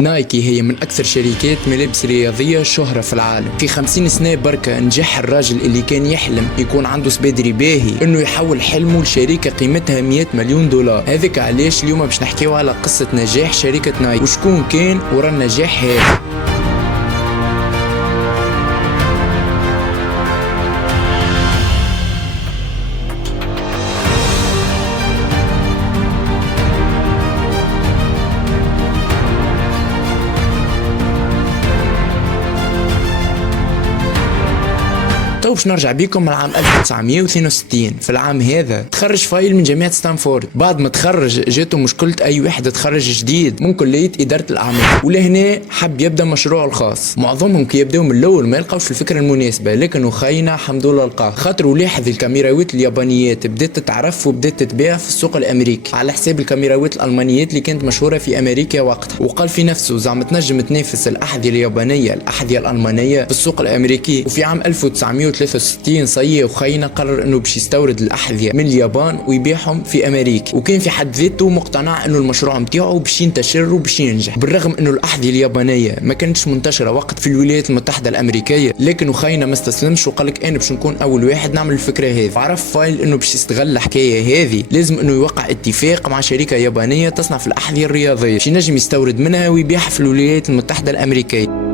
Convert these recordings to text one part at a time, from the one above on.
نايكي هي من أكثر شركات ملابس رياضية شهرة في العالم. في 50 سنة بركة نجح الراجل اللي كان يحلم يكون عنده سبادري باهي إنه يحول حلمه لشركة قيمتها 100 مليون دولار. هذاك علاش اليوم باش نحكيو على قصة نجاح شركة نايكي وشكون كان ورا النجاح هذا. تو باش نرجع بيكم العام 1962. في العام هذا تخرج فايل من جامعة ستانفورد. بعد ما تخرج جاته مشكلة أي واحد تخرج جديد من كلية إدارة الأعمال، ولهنا حب يبدأ مشروعه الخاص. معظمهم كي يبداو من الأول ما يلقاوش الفكرة المناسبة، لكن خاينا الحمد لله لقاه، خاطر لاحظ الكاميراوات اليابانيات بدات تتعرف وبدات تتباع في السوق الأمريكي على حساب الكاميراوات الألمانيات اللي كانت مشهورة في أمريكا وقتها. وقال في نفسه زعما تنجم تنافس الأحذية اليابانية الأحذية الألمانية في السوق الأمريكي. وفي عام 1963 صيي وخينا قرر انه باش يستورد الاحذيه من اليابان ويبيعهم في امريكا، وكان في حد ذاته مقتنع انه المشروع نتاعو باش ينتشر وباش ينجح. بالرغم انه الاحذيه اليابانيه ما كانتش منتشره وقت في الولايات المتحده الامريكيه، لكن خينا ما استسلمش وقال لك انا باش نكون اول واحد نعمل الفكره هذه. عرف فايل انه باش يستغل الحكايه هذه لازم انه يوقع اتفاق مع شركه يابانيه تصنع في الاحذيه الرياضيه باش ينجم يستورد منها ويبيعها في الولايات المتحده الامريكيه.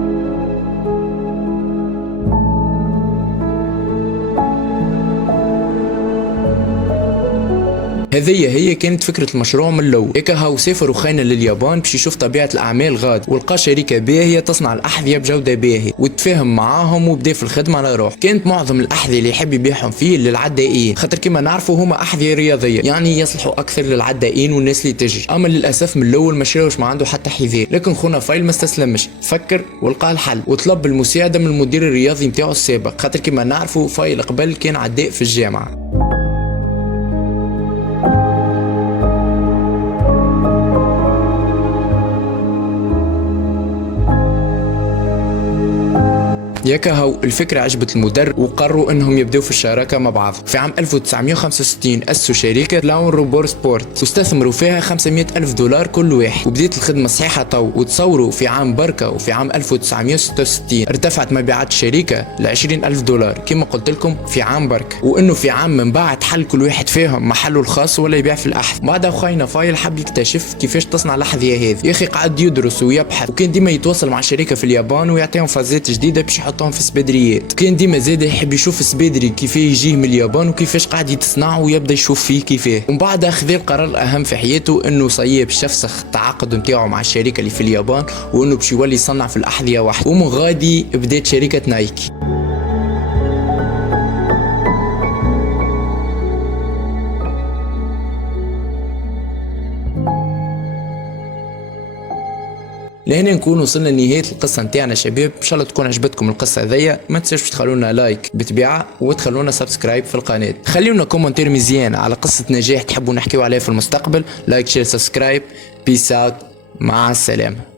هذه هي كانت فكرة المشروع من الأول. هيك هاو سافر وخينا لليابان باش يشوف طبيعة الأعمال غاد، ولقى شركة باهية تصنع الأحذية بجودة باهية وتفاهم معاهم وبدا في الخدمة على روح. كانت معظم الأحذية اللي يحب يبيعهم فيه للعدائين، خاطر كما نعرفوا هما أحذية رياضية يعني يصلحوا أكثر للعدائين والناس اللي تجري. أما للأسف من الأول ما شراوش ما عنده حتى حذاء، لكن خونا فايل ما استسلمش، فكر ولقى الحل وطلب المساعدة من المدير الرياضي نتاعو السابق، خاطر كما نعرفوا فايل قبل كان عداء في الجامعة. ياك هاو الفكرة عجبت المدرب وقرروا انهم يبداو في الشراكة مع بعض. في عام 1965 اسسوا شركة لاون روبور سبورت واستثمروا فيها 500 ألف دولار كل واحد، وبديت الخدمة صحيحة تو. وتصوروا في عام بركة وفي عام 1966 ارتفعت مبيعات الشركة ل 20 ألف دولار كما قلت لكم في عام بركة، وانه في عام من بعد حل كل واحد فيهم محله الخاص ولا يبيع في الاحذية. بعدها خاينا فايل حب يكتشف كيفاش تصنع الاحذية هذه. يا اخي قعد يدرس ويبحث، وكان ديما يتواصل مع شركة في اليابان ويعطيهم فازات جديدة باش يحطهم في السبادريات. كان ديما زاد يحب يشوف السبادري كيف يجيه من اليابان وكيفاش قاعد يتصنع ويبدا يشوف فيه كيفاه. ومن بعد اخذ القرار الاهم في حياته انه صيب باش يفسخ التعاقد نتاعو مع الشركه اللي في اليابان وانه باش يولي يصنع في الاحذيه وحده. ومن غادي بدات شركه نايكي. لهنا نكون وصلنا لنهاية القصة نتاعنا شباب. ان شاء الله تكون عجبتكم القصة هذيا. ما تنسوش تخلونا لايك بطبيعة وتخلونا سبسكرايب في القناة. خليونا كومنتير مزيان على قصة نجاح تحبوا نحكيو عليها في المستقبل. لايك شير سبسكرايب. بيس اوت. مع السلامة.